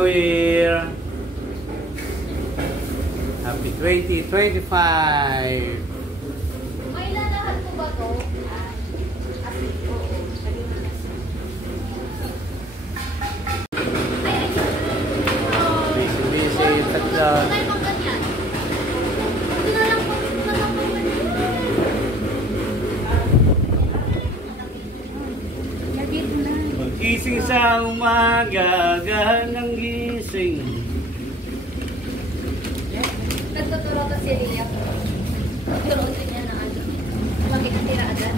New Year! Happy 2025! May lalahat po ba ito? Asin po. Busy, tatlo. Gising sa umaga, gahan ng gising. Nagtuturo ka si Ria. Turo din niya na ano. Magkikatira agad.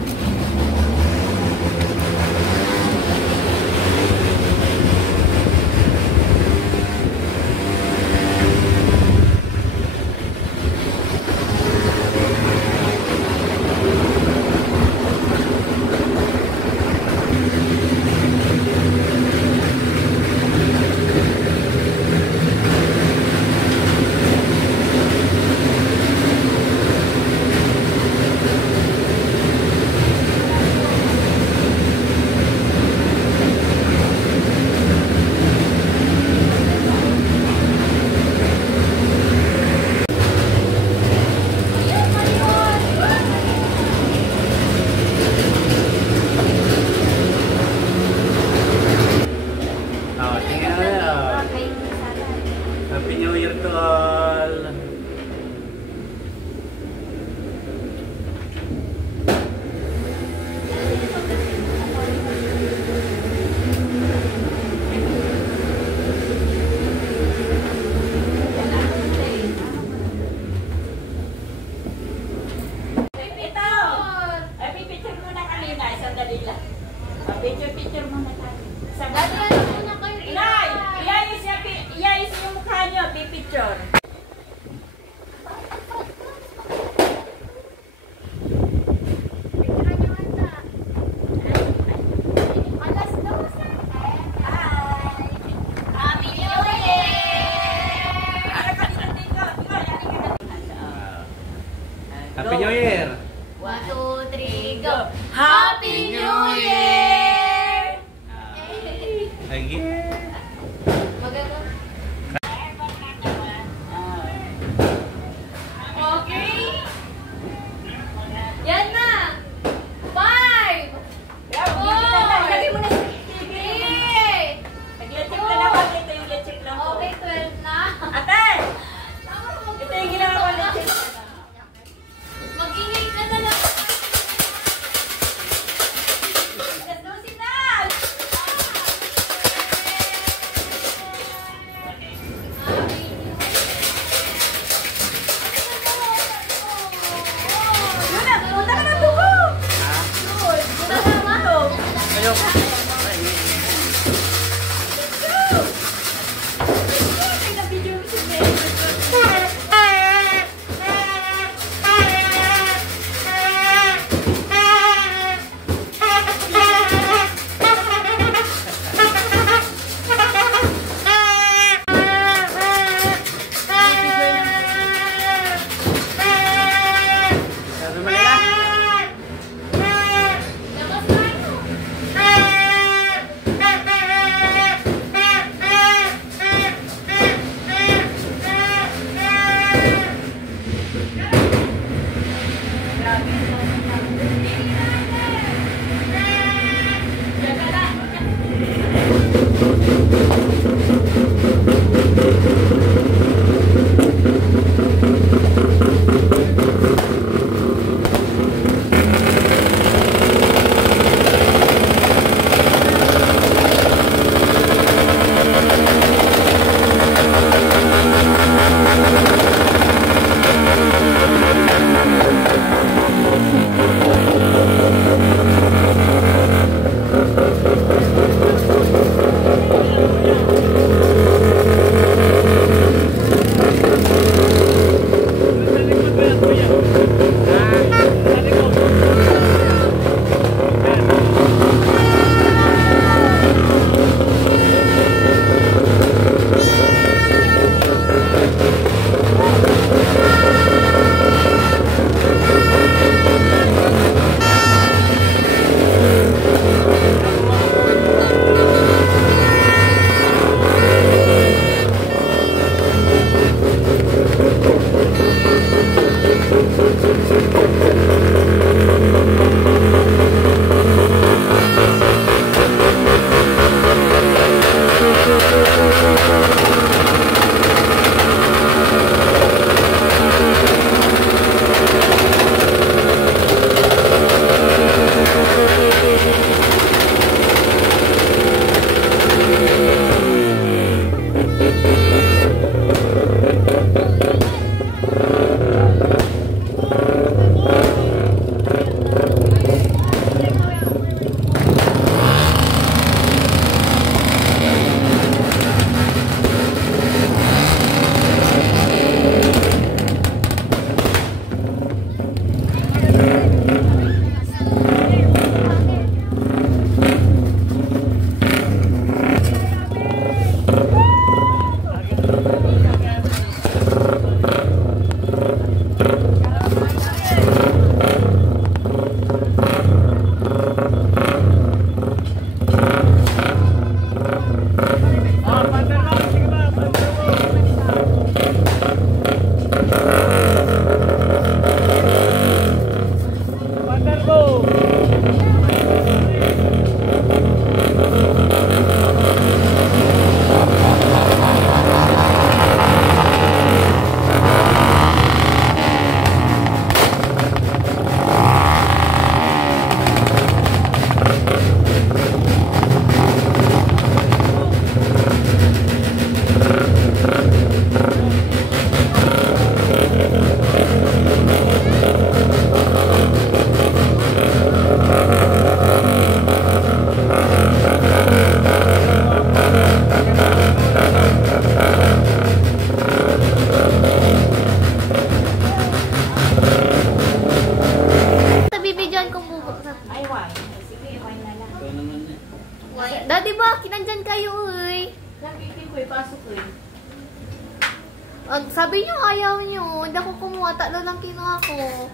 Sabi niyo ayaw niyo. Hindi ako kumuha. Tatlo lang kinuha ko.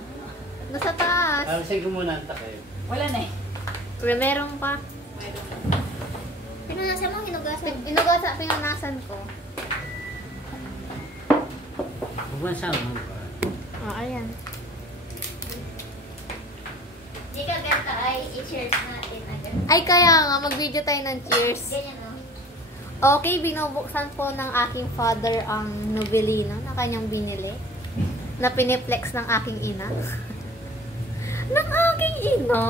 Nasa taas. Alisin ko muna ang takip. Wala na eh. Pero meron pa. Pinunasan mo, hinugasan. Pinunasan ko. Bumasa mo. Ayan. Di ka ganta ay i-cheers natin agad. Ay, kaya nga. Mag-video tayo ng cheers. Ganyan o. Okay, binubuksan po ng aking father ang Novelino na kanyang binili. Na piniplex ng aking ina. ng aking ina?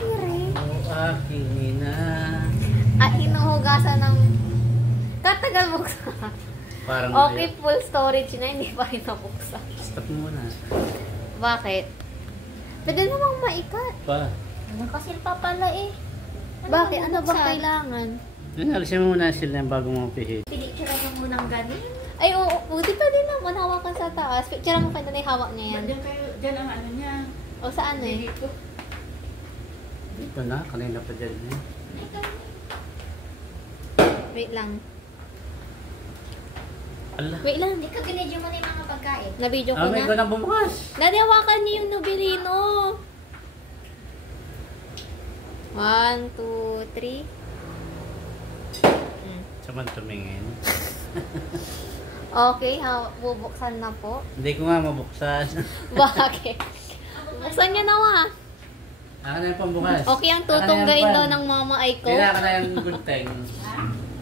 Kiri. Aking ina. Hinuhugasan ng... Katagal buksan. Parang Okay, full storage na. Hindi pa rin nabuksan. Stop muna. Bakit? Pwede namang maikat. Pa. Nakasil pa pala eh. Bakit? Ano ba buksan? kailangan? Alisin mo muna sila ng bago mong pihit. Pinicture mo munang ganin. Ay, oo. Di pwede naman. Hawakan sa taas. Picture mo pa na hawak niya yan. Diyan ang ano niya. O saan eh? Dito. Dito na, kanina pa dyan. Wait lang. Ala. Wait lang. Hindi ka ginedyo mo na yung mga pagkain. Na-video ko May ko na. na bumukas. Daddy, hawakan niyo yung Novelino. 1, 2, 3. Saman tumingin. Okay, bubuksan na po. Hindi ko nga mabuksan. Bakit? Buksan niyo na wa. Ako na yung pambukas. Okay, ang tutunggain daw ng mama ay ko. Kailangan na yung gulteng.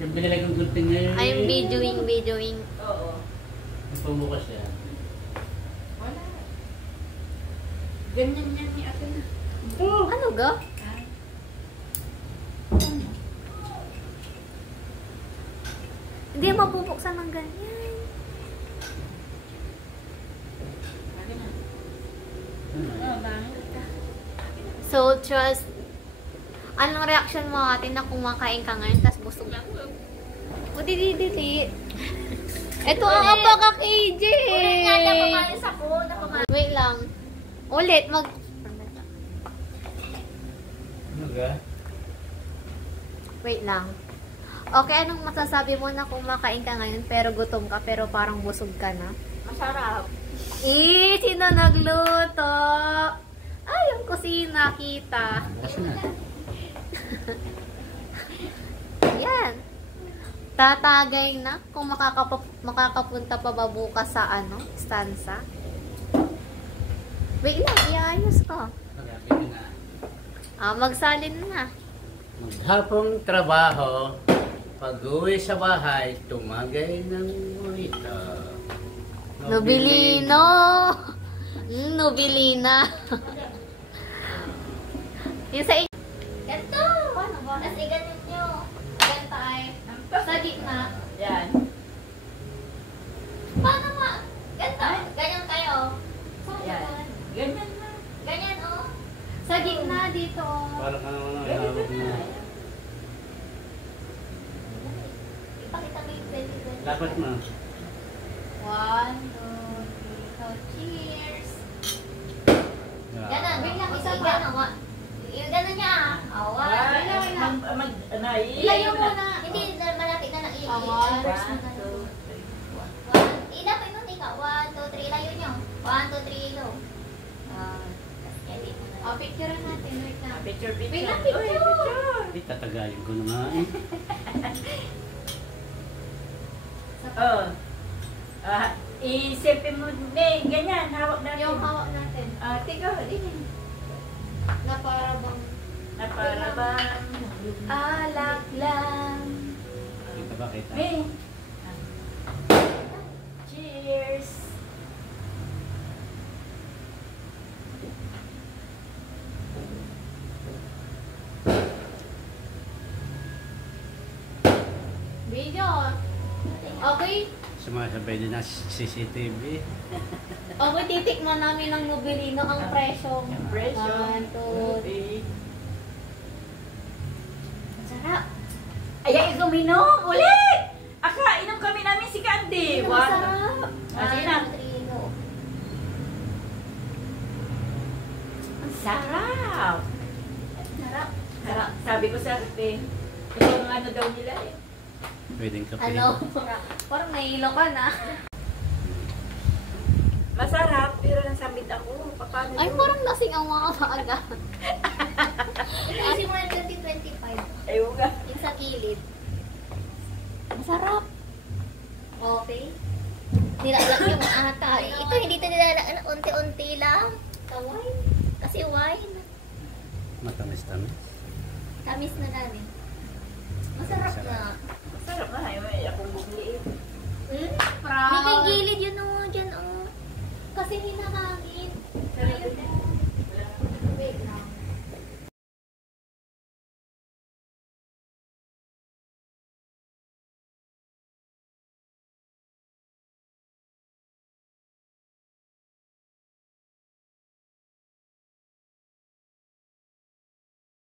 Yung binili kong gulteng ngayon. I'm videoing. Oo. Yung pambukas yan. Wala. Ganyan yan ni ate na. Ano ga? Hindi mabubuksan ng ganyan. Akin na. Oo, bakit ka? So, trust. Anong reaction mo ate na kumakain ka ngayon tapos busog lang? O, dili. Ito ang apaka-KJ Ulit nga, napamalis ako. Wait lang. Ulit, Ano ga? Wait lang. Okay, anong masasabi mo na kumakain ka ngayon pero gutom ka pero parang busog ka na? Masarap. Sino nagluto? Ay, yung kusina, kita. Kasi na. Yan. Tatagay na kung makakapunta pa ba bukas sa stanza. Wait lang, iayos ko. Malapit na. Magsalin na. Maghapong trabaho, pag-uwi sa bahay, tumagay ng morita. Novelino. Novelina. Yung sa inyo. Ganito. Paano ba? Tapos iganin nyo. Ganta ay sa gitna. Yan. Paano ma? Ganito. Ganyan kayo. Yan. Ganyan na. Ganyan oh. Sa gitna dito. Parang ano hawak na. Ipakita mo yung belly button. Lapat mo. 1, 2, 3. So, cheers. Ganon. Wait lang, isa pa. Ganon. Yung ganon niya ah. Awan. Ilayo mo na. Hindi, malapit na lang. Awan. I-first mo na. Dapat nun, ikaw. 1, 2, 3. Layo nyo. 1, 2, 3. Go. Picture natin. Wait lang. Picture. Wait lang, Uy, picture. Ay, tatagayin ko na nga eh. Oh. Isipin mo, ganyan, hawak natin. Yung hawak natin. Tiga, din. Na para bang Na para bang alak lang. Kita ba kita? May. Cheers. Video. Okay? Sumasabay din na CCTV. Okay, titikman namin ng Novelino ang presyo. Impression. 1, 2, 3. Sarap. Ayan, iguminom ulit! Aka, inom kami namin si Candy. Masarap. Sige na. 1, 2, 3. Go. Ang sarap. Sarap. Sarap. Sabi ko sa ate, ito ang ano daw nila eh. Pwedeng kape. Ano? Parang nahilo ka na. Masarap, pero nasamit ako. Paano Ay, yun? parang lasing ang mga maaga. Kasi mga 2025. Ayaw nga. Yung sa kilid. Masarap. Okay. Nilalak yung ata. Ito, hindi ito nilalak. Unti-unti lang. Wine. Kasi wine. Matamis-tamis. Tamis na lang eh. Masarap na.